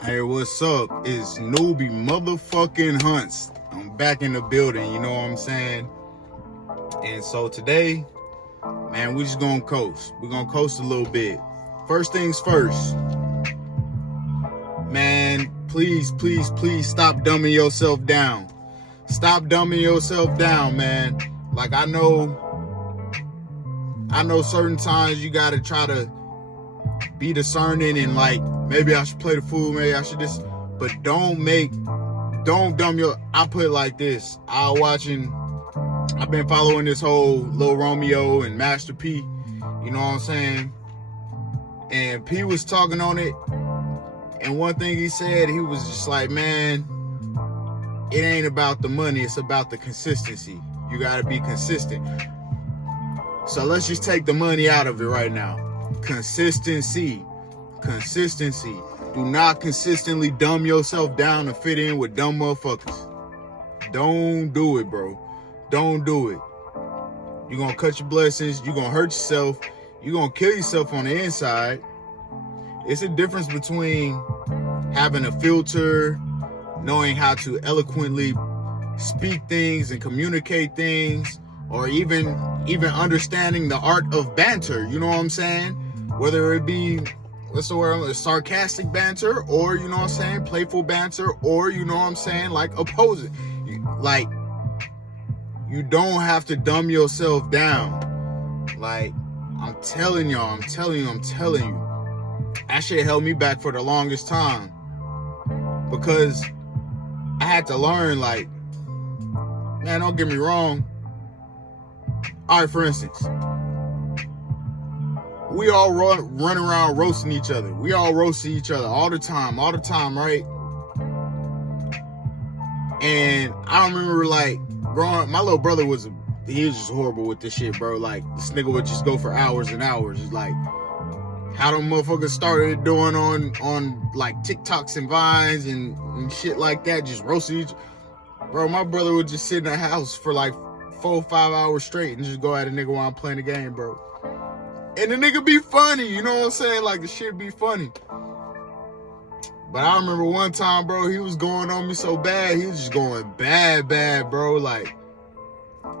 Hey, what's up? It's Nubie motherfucking Hunts. I'm back in the building, you know what I'm saying? And so today, man, we just gonna coast. We're gonna coast a little bit. First things first, man, please stop dumbing yourself down. Stop dumbing yourself down, man. Like I know certain times you gotta try to be discerning and like, maybe I should play the fool, maybe I should this, but don't dumb your, I put it like this. I've been following this whole Lil Romeo and Master P, you know what I'm saying? And P was talking on it, and one thing he said, he was just like, man, it ain't about the money, it's about the consistency. You gotta be consistent. So let's just take the money out of it right now. Consistency. Do not consistently dumb yourself down to fit in with dumb motherfuckers. Don't do it, bro. Don't do it. You're gonna cut your blessings. You're gonna hurt yourself. You're gonna kill yourself on the inside. It's a difference between having a filter, knowing how to eloquently speak things and communicate things, or even understanding the art of banter. You know what I'm saying? Whether it be, what's the word, sarcastic banter, or, you know what I'm saying, playful banter, or, you know what I'm saying, like opposing. Like, you don't have to dumb yourself down. Like, I'm telling you. That shit held me back for the longest time. Because I had to learn, like, man, don't get me wrong. All right, for instance, we all run around roasting each other. We all roasting each other all the time, right? And I remember, like, growing up, my little brother he was just horrible with this shit, bro. Like, this nigga would just go for hours and hours. It's like, how them motherfuckers started doing on like TikToks and Vines and shit like that, just roasting each. Bro, my brother would just sit in the house for like 4 or 5 hours straight and just go at a nigga while I'm playing the game, bro. And the nigga be funny, you know what I'm saying? Like, the shit be funny. But I remember one time, bro, he was going on me so bad. He was just going bad, bro. Like,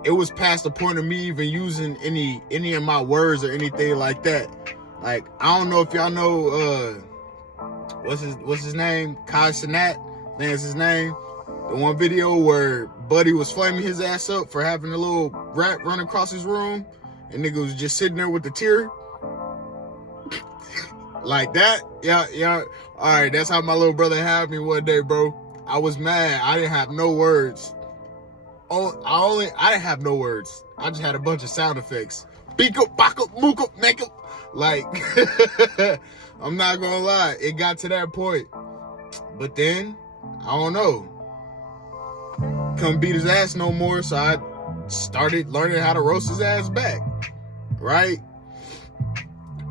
it was past the point of me even using any of my words or anything like that. Like, I don't know if y'all know, what's his name? Kai Cenat, that's his name. The one video where Buddy was flaming his ass up for having a little rat run across his room, and nigga was just sitting there with the tear. Like that? Yeah. All right, that's how my little brother had me one day, bro. I was mad. I didn't have no words. I didn't have no words. I just had a bunch of sound effects. Beak up, back up, mook up, make up. Like, I'm not gonna lie. It got to that point. But then, I don't know. Couldn't beat his ass no more, so I started learning how to roast his ass back. Right?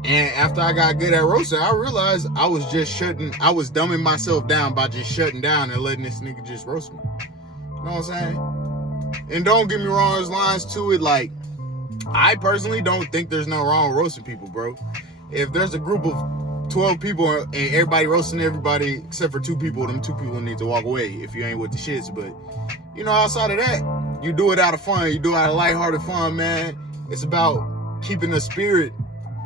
And after I got good at roasting, I realized I was dumbing myself down by just shutting down and letting this nigga just roast me. You know what I'm saying? And don't get me wrong, there's lines to it. Like, I personally don't think there's no wrong with roasting people, bro. If there's a group of 12 people and everybody roasting everybody except for 2 people, them 2 people need to walk away if you ain't with the shits. But, you know, outside of that, you do it out of fun. You do it out of lighthearted fun, man. It's about keeping the spirit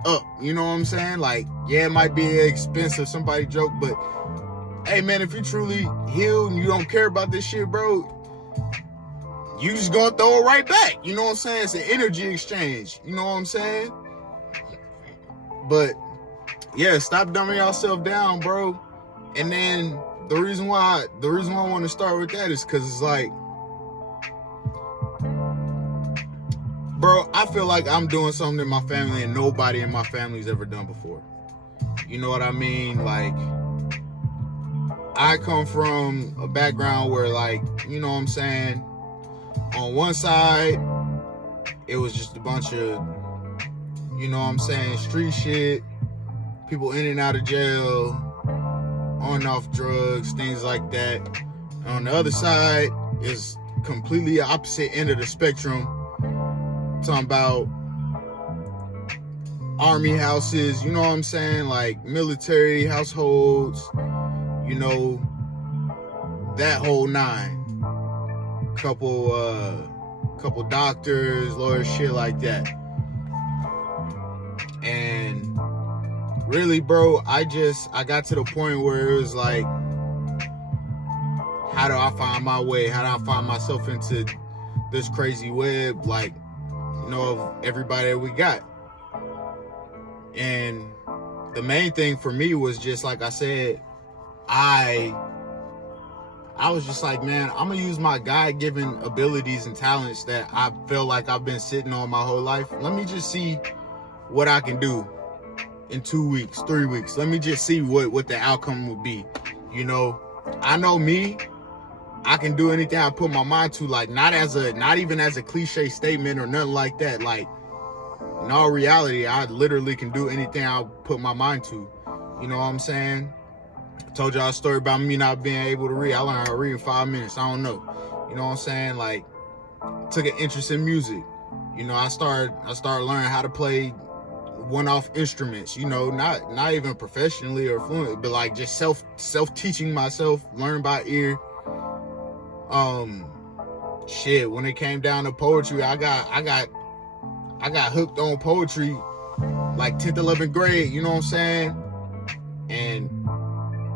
up, you know what I'm saying? Like, yeah, it might be an expensive somebody joke, but hey, man, if you truly healed and you don't care about this shit, bro, you just gonna throw it right back. You know what I'm saying? It's an energy exchange. You know what I'm saying? But yeah, stop dumbing yourself down, bro. And then the reason why I want to start with that is because it's like, bro, I feel like I'm doing something in my family and nobody in my family's ever done before. You know what I mean? Like, I come from a background where, like, you know what I'm saying? On one side, it was just a bunch of, you know what I'm saying, street shit, people in and out of jail, on and off drugs, things like that. And on the other side is completely opposite end of the spectrum. Talking about army houses, you know what I'm saying, like military households, you know, that whole nine. Couple doctors, lawyers, shit like that. And really, bro, I got to the point where it was like, how do I find my way? How do I find myself into this crazy web, like, you know, of everybody that we got? And the main thing for me was just, like I said, I was just like, man, I'm gonna use my God-given abilities and talents that I feel like I've been sitting on my whole life. Let me just see what I can do in 2 weeks, 3 weeks. Let me just see what the outcome will be. You know, I know me. I can do anything I put my mind to, like, not even as a cliche statement or nothing like that. Like, in all reality, I literally can do anything I put my mind to. You know what I'm saying? I told y'all a story about me not being able to read. I learned how to read in 5 minutes. I don't know. You know what I'm saying? Like, took an interest in music. You know, I started learning how to play one-off instruments, you know, not even professionally or fluent, but like just self-teaching myself, learn by ear. Shit, when it came down to poetry, I got hooked on poetry like 10th, 11th grade, you know what I'm saying? And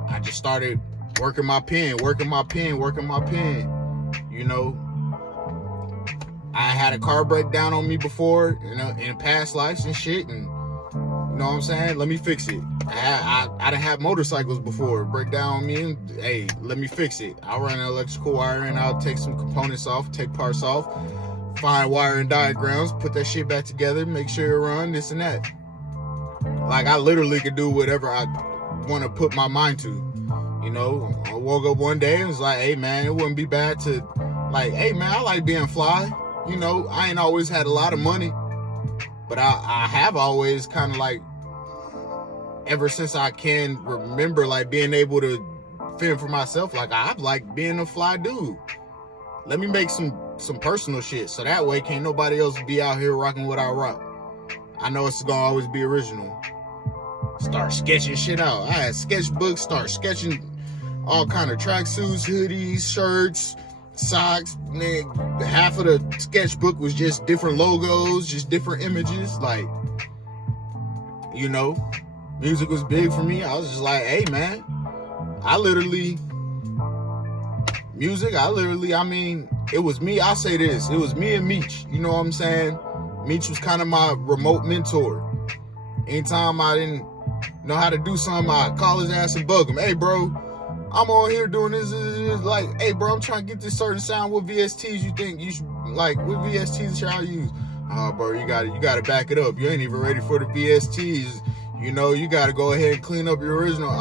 I just started working my pen, you know. I had a car break down on me before, you know, in past lives and shit, and you know what I'm saying? Let me fix it. I done had motorcycles before break down on me, and hey, let me fix it. I'll run an electrical wiring, I'll take some components off, take parts off, find wiring diagrams, put that shit back together, make sure it run, this and that. Like, I literally could do whatever I want to put my mind to. You know, I woke up one day and was like, hey man, it wouldn't be bad to, like, hey man, I like being fly. You know, I ain't always had a lot of money, but I have always kind of like, ever since I can remember, like, being able to fend for myself, like, I like being a fly dude. Let me make some personal shit, so that way can't nobody else be out here rocking what I rock. I know it's gonna always be original. Start sketching shit out. I had sketchbooks, start sketching all kind of tracksuits, hoodies, shirts, socks. Nigga, half of the sketchbook was just different logos, just different images. Like, you know, music was big for me. I was just like, hey man, I mean, it was me. I'll say this, it was me and Meech. You know what I'm saying? Meech was kind of my remote mentor. Anytime I didn't know how to do something, I'd call his ass and bug him. Hey bro, I'm on here doing this. Like, hey bro, I'm trying to get this certain sound. What VSTs you think you should, like, what VSTs should I use? Oh bro, you gotta back it up. You ain't even ready for the VSTs. You know, you gotta go ahead and clean up your original.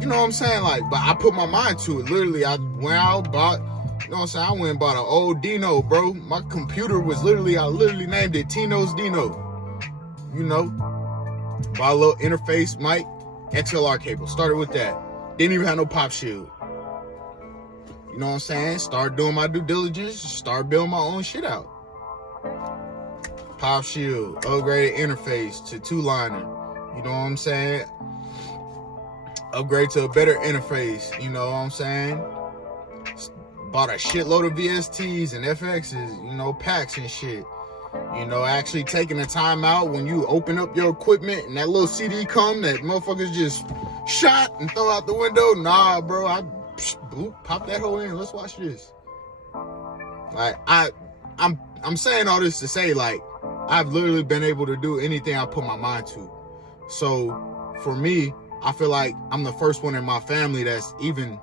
You know what I'm saying? Like, but I put my mind to it. Literally, I went out, bought, you know what I'm saying? I went and bought an old Dino, bro. My computer was I literally named it Tino's Dino. You know, bought a little interface mic, XLR cable. Started with that. Didn't even have no pop shield. You know what I'm saying? Started doing my due diligence. Started building my own shit out. Pop shield, upgraded interface to 2-liner. You know what I'm saying? Upgrade to a better interface. You know what I'm saying? Bought a shitload of VSTs and FXs, you know, packs and shit. You know, actually taking the time out when you open up your equipment and that little CD come that motherfuckers just shot and throw out the window. Nah, bro, I pop that hole in. Let's watch this. Like, I'm saying all this to say, like, I've literally been able to do anything I put my mind to. So for me, I feel like I'm the first one in my family that's even,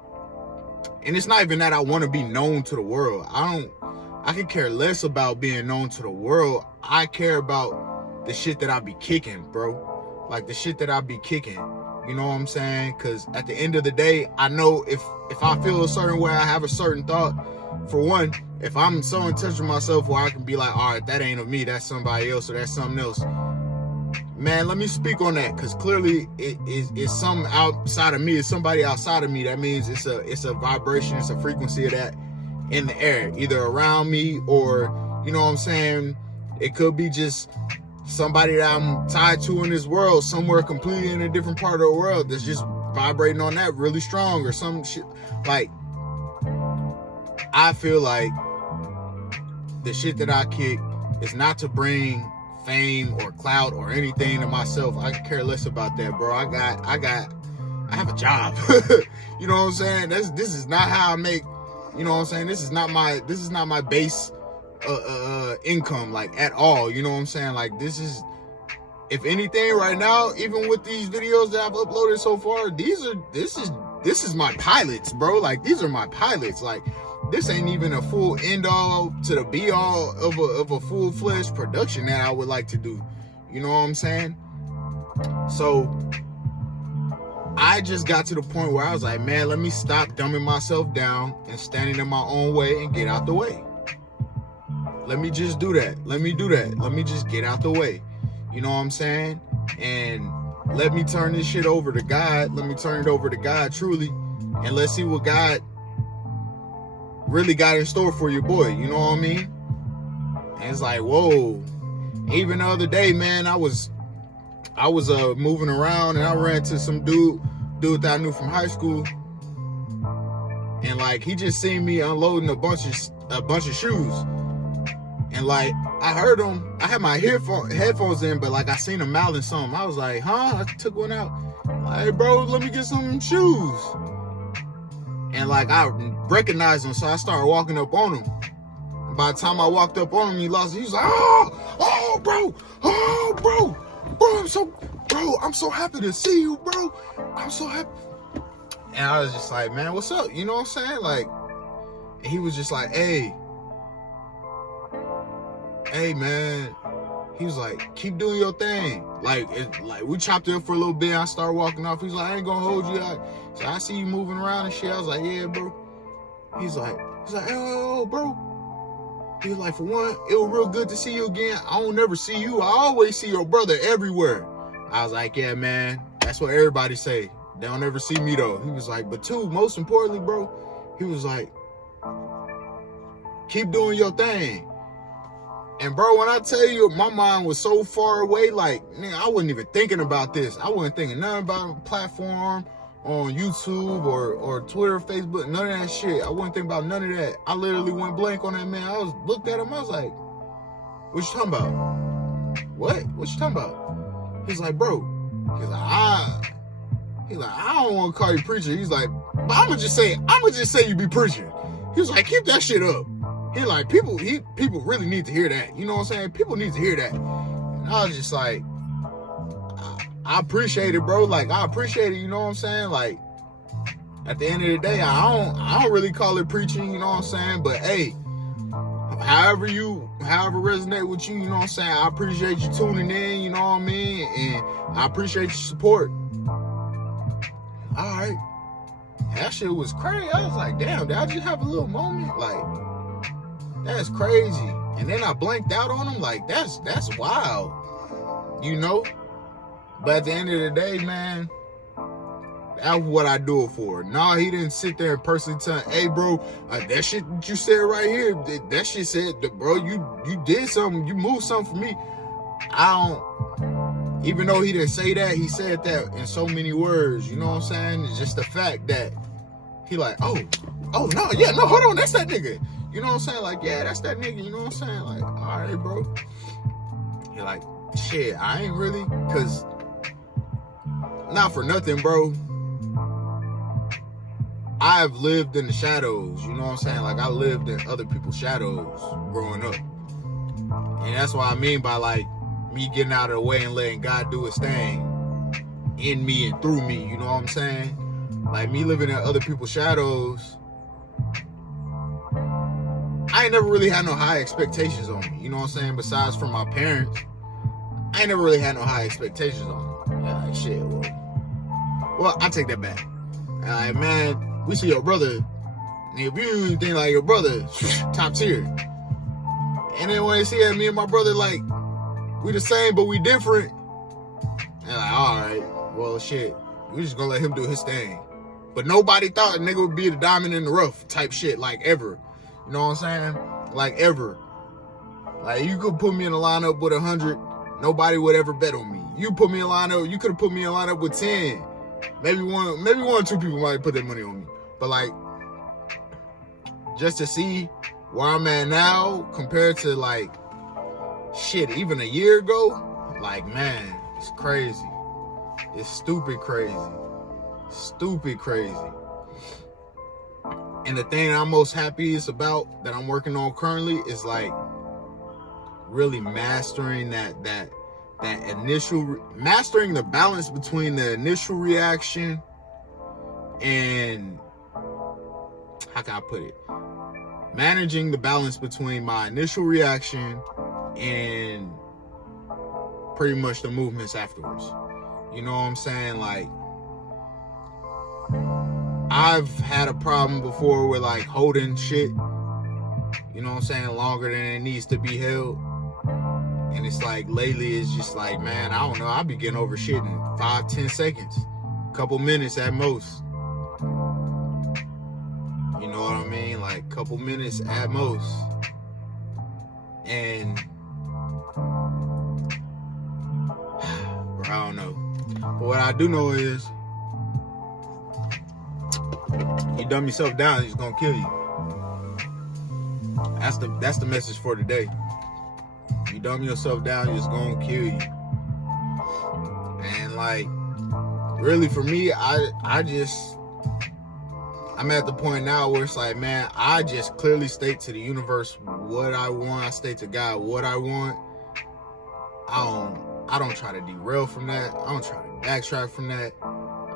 and it's not even that I want to be known to the world. I could care less about being known to the world. I care about the shit that I be kicking, bro. Like, the shit that I be kicking. You know what I'm saying? Because at the end of the day, I know if I feel a certain way, I have a certain thought. For one, if I'm so in touch with myself where I can be like, all right, that ain't of me, that's somebody else, or that's something else. Man, let me speak on that, because clearly it's something outside of me. It's somebody outside of me. That means it's a vibration, it's a frequency of that in the air, either around me or, you know what I'm saying, it could be just somebody that I'm tied to in this world, somewhere completely in a different part of the world, that's just vibrating on that really strong or some shit. Like, I feel like the shit that I kick is not to bring fame or clout or anything to myself. I care less about that, bro. I have a job. You know what I'm saying? This is not how I make, you know what I'm saying? This is not my base income, like, at all. You know what I'm saying? Like, this is, if anything right now, even with these videos that I've uploaded so far, this is my pilots, bro. Like, these are my pilots. Like, this ain't even a full end all to the be all of a full-fledged production that I would like to do. You know what I'm saying? So I just got to the point where I was like, man, let me stop dumbing myself down and standing in my own way and get out the way. Let me just do that. Let me do that. Let me just get out the way. You know what I'm saying? And let me turn this shit over to God. Let me turn it over to God truly. And let's see what God really got in store for your boy. You know what I mean? And it's like, whoa. Even the other day, man, I was moving around and I ran into some dude that I knew from high school. And like, he just seen me unloading a bunch of shoes. And like, I heard him, I had my headphones in, but like, I seen him mouthing something. I was like, huh? I took one out. Like, hey, bro, let me get some shoes. And like, I recognized him, so I started walking up on him. And by the time I walked up on him, he was like, bro, I'm so happy to see you, bro. I'm so happy. And I was just like, man, what's up? You know what I'm saying? Like, and he was just like, hey, man. He was like, keep doing your thing. Like we chopped it up for a little bit. I started walking off. He's like, I ain't gonna hold you out. So I see you moving around and shit. I was like, yeah, bro. He's like, oh, bro. He was like, for one, it was real good to see you again. I don't never see you. I always see your brother everywhere. I was like, yeah, man. That's what everybody say. They don't ever see me though. He was like, but two, most importantly, bro, he was like, keep doing your thing. And bro, when I tell you, my mind was so far away, like, man, I wasn't even thinking about this. I wasn't thinking nothing about a platform on YouTube or Twitter, Facebook, none of that shit. I wasn't thinking about none of that. I literally went blank on that, man. I looked at him, I was like, what you talking about? What you talking about? He's like, bro, I don't want to call you preacher. He's like, but I'ma just say you be preaching. He was like, keep that shit up. He like, people really need to hear that. You know what I'm saying? People need to hear that. And I was just like, I appreciate it, bro. Like, I appreciate it, you know what I'm saying? Like, at the end of the day, I don't really call it preaching, you know what I'm saying? But hey, however resonate with you, you know what I'm saying? I appreciate you tuning in, you know what I mean? And I appreciate your support. All right. That shit was crazy. I was like, damn, did I just have a little moment? Like, that's crazy. And then I blanked out on him. Like, that's wild. You know? But at the end of the day, man, that's what I do it for. Nah, he didn't sit there and personally tell, hey, bro, that shit that you said right here, that shit said, bro, you did something, you moved something for me. Even though he didn't say that, he said that in so many words, you know what I'm saying? It's just the fact that he like, oh, no, yeah, no, hold on, that's that nigga. You know what I'm saying? Like, yeah, that's that nigga, you know what I'm saying? Like, all right, bro. He like, shit, I ain't really, because, not for nothing, bro. I've lived in the shadows, you know what I'm saying? Like, I lived in other people's shadows growing up. And that's what I mean by, like, me getting out of the way and letting God do his thing in me and through me, you know what I'm saying? Like, me living in other people's shadows, I ain't never really had no high expectations on me, you know what I'm saying? Besides from my parents, I ain't never really had no high expectations on me. Yeah, like, shit, well, I take that back. Like, man, we see your brother, and if you even think like your brother, top tier. And then when they see that me and my brother, like, we the same, but we different. And like, all right, well, shit, we just gonna let him do his thing. But nobody thought a nigga would be the diamond in the rough type shit, like, ever. You know what I'm saying? Like, ever. Like, you could put me in a lineup with 100, nobody would ever bet on me. You could have put me in a lineup with 10, Maybe one or two people might put their money on me. But like, just to see where I'm at now compared to like shit even a year ago, like, man, it's crazy. It's stupid crazy. Stupid crazy. And the thing I'm most happiest about that I'm working on currently is like really mastering that initial, mastering the balance between the initial reaction and, how can I put it? Managing the balance between my initial reaction and pretty much the movements afterwards. You know what I'm saying? Like, I've had a problem before with like holding shit, you know what I'm saying, longer than it needs to be held. And it's like lately it's just like, man, I don't know, I'll be getting over shit in 5-10 seconds, a couple minutes at most. You know what I mean? Like a couple minutes at most. And bro, I don't know. But what I do know is, you dumb yourself down, he's gonna kill you. That's the message for today. You dumb yourself down, he's gonna kill you. And like, really for me, I'm at the point now where it's like, man, I just clearly state to the universe what I want. I state to God what I want. I don't try to derail from that. I don't try to backtrack from that.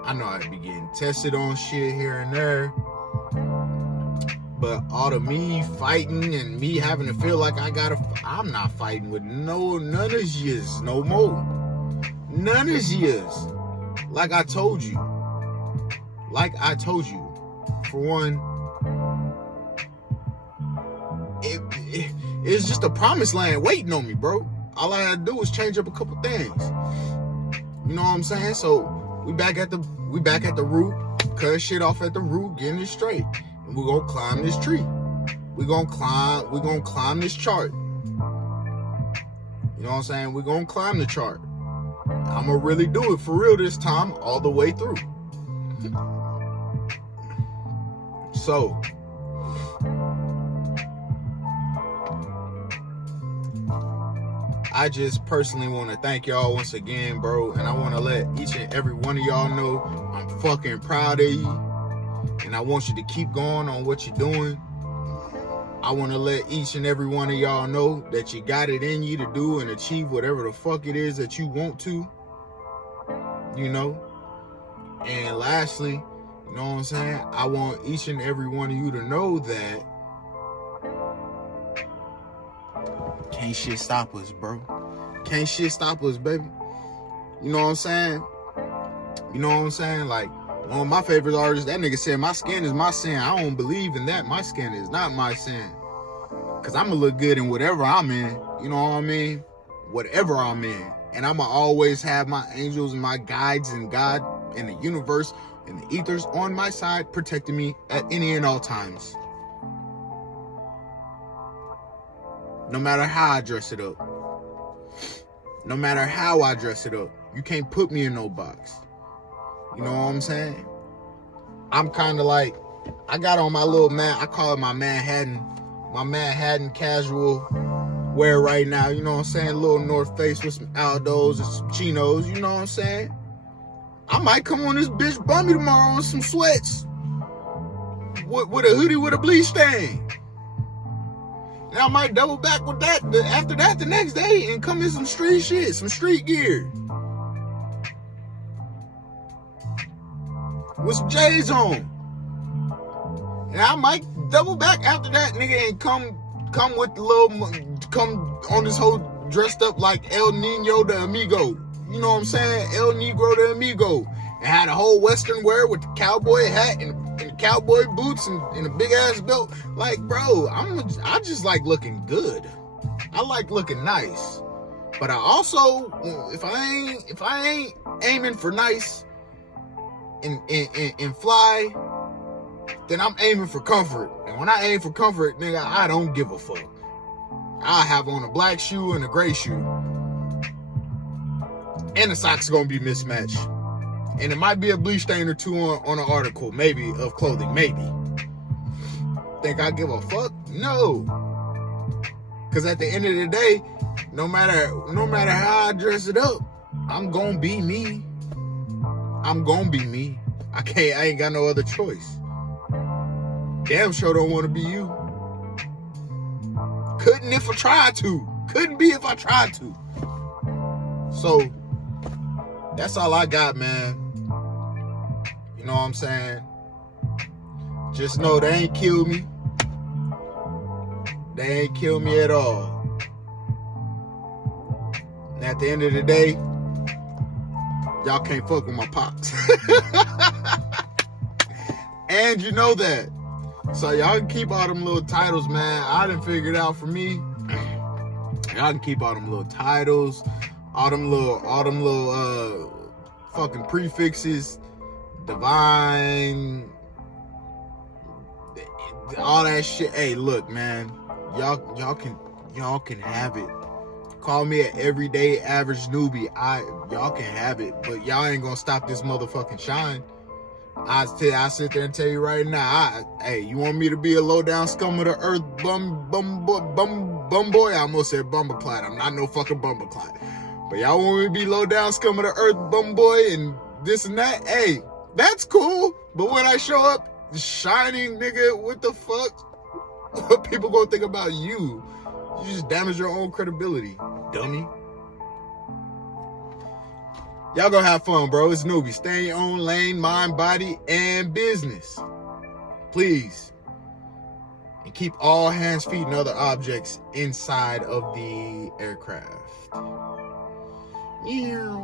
I know I'd be getting tested on shit here and there. But all the me fighting and me having to feel like I'm not fighting with none of yous no more. None of yous. Like I told you. For one, it's just a promised land waiting on me, bro. All I had to do was change up a couple things. You know what I'm saying? So we back at the root, cut shit off at the root, getting it straight. And we're gonna climb this tree. We're gonna climb this chart. You know what I'm saying? We're gonna climb the chart. I'm gonna really do it for real this time, all the way through. So I just personally want to thank y'all once again, bro. And I want to let each and every one of y'all know I'm fucking proud of you. And I want you to keep going on what you're doing. I want to let each and every one of y'all know that you got it in you to do and achieve whatever the fuck it is that you want to. You know? And lastly, you know what I'm saying? I want each and every one of you to know that can't shit stop us, bro. Can't shit stop us, baby. You know what I'm saying? You know what I'm saying? Like, one of my favorite artists, that nigga said, my skin is my sin. I don't believe in that. My skin is not my sin. Because I'm going to look good in whatever I'm in. You know what I mean? Whatever I'm in. And I'm going to always have my angels and my guides and God and the universe and the ethers on my side, protecting me at any and all times. No matter how I dress it up. No matter how I dress it up. You can't put me in no box. You know what I'm saying? I'm kind of like, I got on my little I call it my Manhattan casual wear right now. You know what I'm saying? A little North Face with some Aldos and some chinos. You know what I'm saying? I might come on this bitch bummy tomorrow with some sweats. With a hoodie with a bleach stain. And I might double back with that after that the next day and come in some street shit, some street gear. With some J's on. And I might double back after that, nigga, and come with the come on this whole dressed up like El Nino the Amigo. You know what I'm saying? El Negro the Amigo. And had a whole Western wear with the cowboy hat and the cowboy boots and a big ass belt. Like, bro, I just like looking good. I like looking nice. But I also, if I ain't aiming for nice and fly, then I'm aiming for comfort. And when I aim for comfort, nigga, I don't give a fuck. I have on a black shoe and a gray shoe. And the socks are gonna be mismatched. And it might be a bleach stain or two on an article, maybe, of clothing, maybe. Think I give a fuck? No. Because at the end of the day, no matter how I dress it up, I'm gonna be me. I'm gonna be me. I ain't got no other choice. Damn sure don't want to be you. Couldn't if I tried to. Couldn't be if I tried to. So, that's all I got, man. You know what I'm saying? Just know they ain't killed me. They ain't killed me at all. And at the end of the day, y'all can't fuck with my pops. And you know that. So y'all can keep all them little titles, man. I done figured out for me. Y'all can keep all them little titles, all them little fucking prefixes, divine, all that shit. Hey, look, man. Y'all can have it. Call me an everyday average newbie. Y'all can have it, but y'all ain't gonna stop this motherfucking shine. I sit there and tell you right now. Hey, you want me to be a low down scum of the earth bum boy? I almost said bumbleclad. I'm not no fucking bumbleclad. But y'all want me to be low down scum of the earth bum boy and this and that? Hey, that's cool. But when I show up shining, nigga, what the fuck? What people gonna think about you? You just damage your own credibility, dummy. Y'all gonna have fun, bro. It's Nubie. Stay in your own lane, mind, body, and business. Please. And keep all hands, feet, and other objects inside of the aircraft. Yeah.